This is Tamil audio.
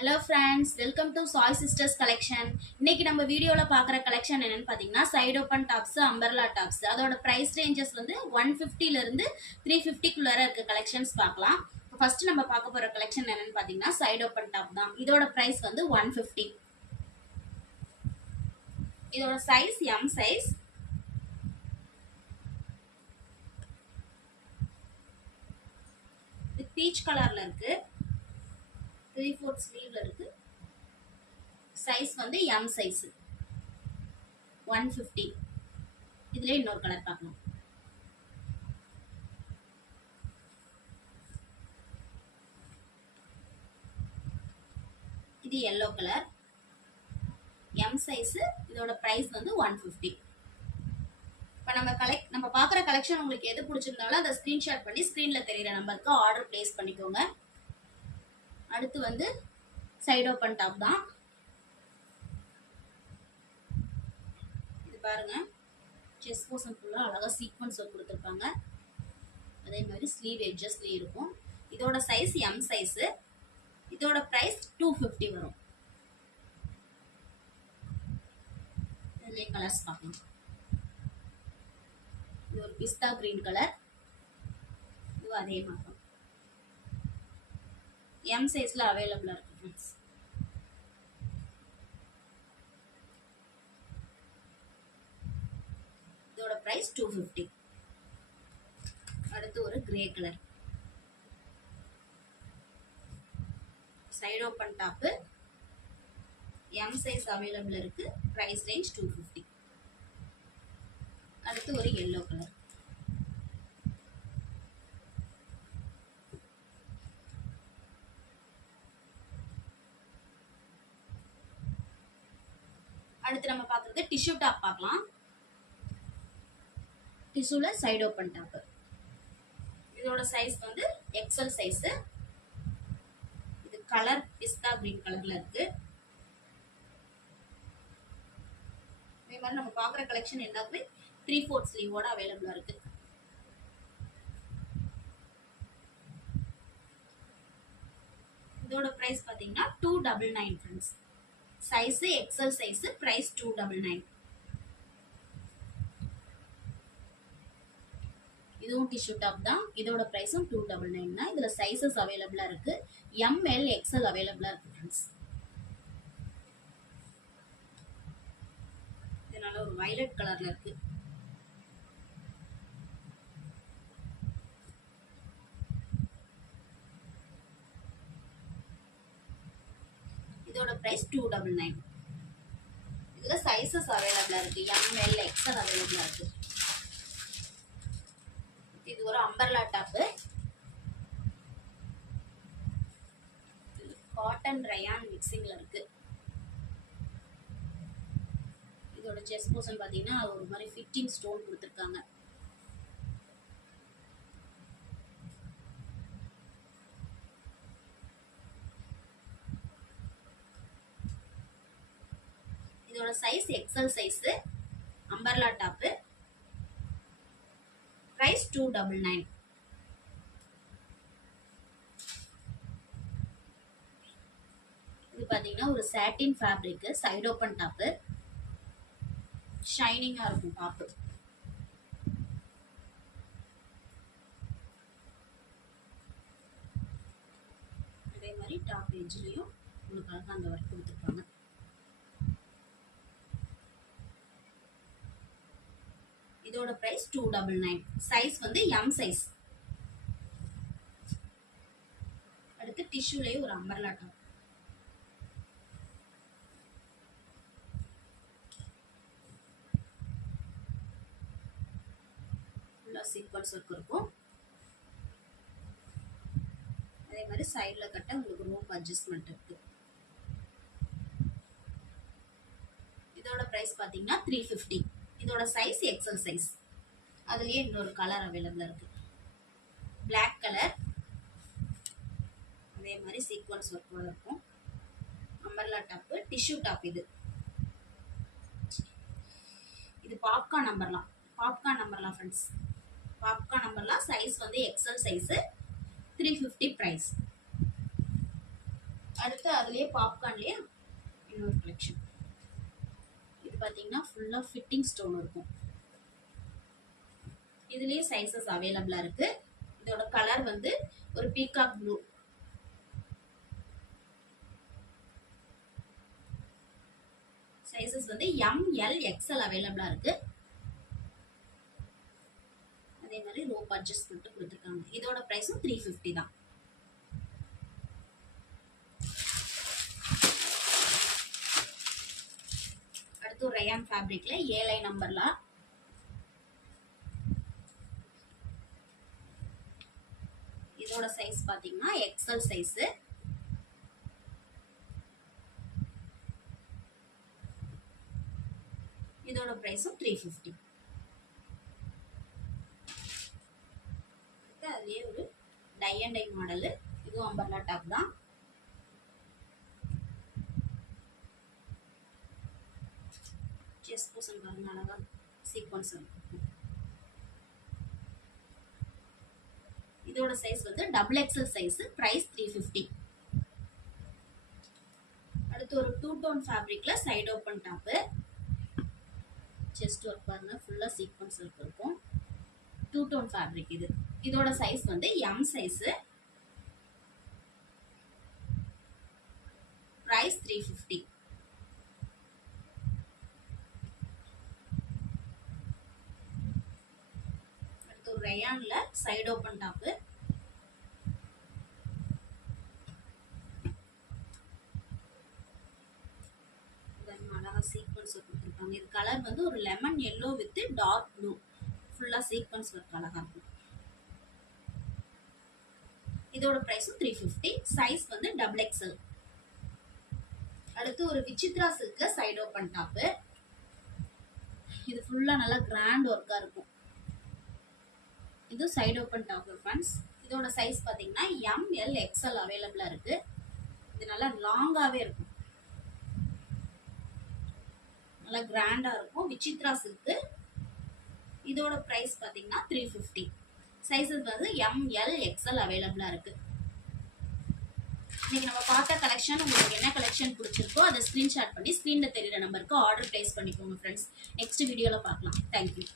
Hello friends, welcome to Sai sisters collection. இன்னைக்கு நம்ம வீடியோவில் பார்க்குற கலெக்ஷன் என்னன்னு பார்த்தீங்கன்னா side open tops, umbrella tops. அதோட ப்ரைஸ் ரேஞ்சஸ் வந்து 150லேருந்து 350க்குள்ளார இருக்க கலெக்ஷன்ஸ் பார்க்கலாம். ஃபர்ஸ்ட் நம்ம பார்க்க போகிற கலெக்ஷன் என்னன்னு பார்த்தீங்கன்னா சைடு ஓப்பன் டாப் தான். இதோட ப்ரைஸ் வந்து 150. இதோட சைஸ் எம் சைஸ். இது பீச் கலர்ல இருக்கு. 3/4 ஸ்லீவ்ல இருக்கு. சைஸ் வந்து எம் சைஸ் 150. இதுல இன்னொரு கலர் பார்க்கலாம். இது yellow கலர் எம் சைஸ். இதோட பிரைஸ் வந்து 150. இப்போ நம்ம பார்க்குற கலெக்ஷன் உங்களுக்கு எது பிடிச்சிருந்தாலும் அதை ஸ்க்ரீன்ஷாட் பண்ணி ஸ்க்ரீனில் தெரியிற நம்பருக்கு ஆர்டர் பிளேஸ் பண்ணிக்கோங்க. அடுத்து வந்து சைடு ஓப்பன் டாப் தான். இது பாருங்க, செஸ்ட் போர்ஷன் ஃபுல்லாக அழகாக சீக்வன்ஸ் கொடுத்துருப்பாங்க. அதே மாதிரி ஸ்லீவ் எட்ஜஸ்லேயே இருக்கும். இதோட சைஸ் எம் சைஸு. இதோட ப்ரைஸ் 250 வரும். இதுலேயே கலர்ஸ் பார்க்கலாம். இது ஒரு பிஸ்தா கிரீன் கலர். இது அதே மாதிரி எம் சைஸ்ல அவைலபிளா இருக்கு ஃப்ரெண்ட்ஸ். இதோட பிரைஸ் 250. அடுத்து ஒரு grey colour side open top. M size available இருக்கு. Price range 250. அடுத்து ஒரு yellow கலர். அடுத்து நம்ம பார்க்குறது டிஷ்யூ டாப் பார்க்கலாம். டிஷ்யூல சைடு ஓப்பன் டாப். இதோட சைஸ் வந்து எக்ஸல் சைஸ். இது கலர் பிஸ்தா கிரீன் கலர்ல இருக்கு. இதே மாதிரி நம்ம பார்க்குற கலெக்ஷன் எல்லாமே 3/4 ஸ்லீவோட அவைலபிளா இருக்கு. இதோட பிரைஸ் பாத்தீங்கன்னா 299 friends. Size XL size. Price 299. இதுவும் டிஷ்யூ டாப் தான். இதோட பிரைஸும் 299 தான். இதுல சைசஸ் அவைலபிளா இருக்கு. எம்எல் எக்ஸல் அவைலபிளா இருக்கு ஃப்ரெண்ட்ஸ். இதனால ஒரு வயலட் கலர்ல இருக்கு. இதோட பிரைஸ் 299. இதுல சைசஸ் அவைலபிளா இருக்கு. எம்எல் எக்ஸல் அவைலபிளா இருக்கு. இது ஒரு அம்பர்லா டாப். காட்டன் ரயான் மிக்சிங்ல இருக்கு. இதோட செஸ்ட் போர்ஷன் பாத்தீங்கன்னா ஒரு மாதிரி ஃபிட்டிங் ஸ்டோன் கொடுத்துருக்காங்க. இதோட size XL size. Umbrella top. Price 299. இது பாத்தீங்கன்னா ஒரு satin fabric side open top. ஷைனிங்கா இருக்கும் டாப். அதே மாதிரி டாப் எட்ஜ்லயும் உங்களுக்கு அழகா அந்த ஒர்க் கொடுத்துருப்பாங்க. இதோட பிரைஸ் 299. சைஸ் வந்து எம் சைஸ். அடுத்து டிஷ்யூலயே ஒரு அம்பர்லா டாப். ஃபுல்லா சீக்வன்ஸ் ஒர்க் இருக்கும். அதே மாதிரி சைடுல கட்ட உங்களுக்கு ரோப் அட்ஜஸ்ட்மெண்ட் இருக்கு. இதோட பிரைஸ் பாத்தீங்கன்னா 350. இதோட சைஸ் எக்ஸல் சைஸ். அதுலயே இன்னொரு கலர் அவைலபிளா இருக்கு. Black colour. அதே மாதிரி சீக்வன்ஸ் ஒர்க்கோட இருக்கும். Umbrella top. Tissue top. இது பாப்கார்ன் நம்பர்லாம் ஃப்ரெண்ட்ஸ். பாப்கார்ன் நம்பர்லாம் சைஸ் வந்து எக்ஸல் சைஸ். 350 பிரைஸ். அடுத்து அதுலயே பாப்கார்ன்லயே இன்னொரு கலெக்ஷன். இது பாத்தீங்கன்னா ஃபுல்லா ஃபிட்டிங் ஸ்டோன் இருக்கும். இதுலயே சைஸஸ் அவைலபிளா இருக்கு. இதோட கலர் வந்து ஒரு பீகாக் ப்ளூ. சைஸஸ் வந்து எம், எல், எக்ஸ்எல் அவைலபிளா இருக்கு. அதே மாதிரி ரோப் அட்ஜஸ்ட்மெண்ட் கொடுத்துருக்காங்க. இதோட பிரைஸும் 350 தான். அடுத்து ரயான் ஃபேப்ரிக்ல 7 நம்பர்ல இதோட சைஸ் பாத்தீங்கன்னா எக்ஸ்எல் சைஸ். இதோட பிரைஸும் 350. அதுலயே ஒரு டை அண்ட் டை மாடல். இதுவும் அம்பர்லா டாப் தான். செஸ்ட் போர்ஷன் பாருங்க, அழகா சீக்வன்ஸ் இருக்கும். இதோட சைஸ் வந்து டபுள் எக்ஸ்எல் சைஸ். பிரைஸ் 350. அடுத்து ஒரு 2 டோன் ஃபேப்ரிக்ல side open top. Chest work பாருங்க, ஃபுல்லா சீக்வன்ஸ் ஒர்க் இருக்கும். 2 டோன் ஃபேப்ரிக் இது. இதோட சைஸ் வந்து எம் சைஸ். பிரைஸ் 350. அடுத்து ஒரு ரயான்ல சைடு ஓபன் டாப். அழகா சீக்வன்ஸ் கொடுத்துருக்காங்க. இது கலர் வந்து ஒரு lemon yellow with dark blue. ஃபுல்லா சீக்வன்ஸ் ஒர்க் அழகா இருக்கும். இதோட பிரைஸும் 350. சைஸ் வந்து டபுள் எக்ஸ்எல். அடுத்து ஒரு Vichitra silk side open top. இது ஃபுல்லா நல்லா கிராண்ட் ஒர்க்கா இருக்கும். இது சைடு ஓபன் டாப் ஃப்ரெண்ட்ஸ். இதோட சைஸ் பாத்தீங்கன்னா எம், எல், எக்ஸ்எல் அவைலபிளா இருக்கு. இது நல்லா லாங்காவே இருக்கும். நல்லா கிராண்டா இருக்கும். விசித்ரா சில்க். இதோட பிரைஸ் பாத்தீங்கன்னா 350. சைஸஸ் வந்து எம், எல், எக்ஸ்எல் அவைலபிளா இருக்கு. இன்னைக்கு நம்ம பார்த்த கலெக்ஷன் உங்களுக்கு என்ன கலெக்ஷன் பிடிச்சிருக்கோ அதை ஸ்கிரீன்ஷாட் பண்ணி ஸ்கிரீன்ல தெரியுற நம்பருக்கு ஆர்டர் பிளேஸ் பண்ணிக்கோங்க ஃப்ரெண்ட்ஸ். நெக்ஸ்ட் வீடியோல பார்க்கலாம். தேங்க்யூ.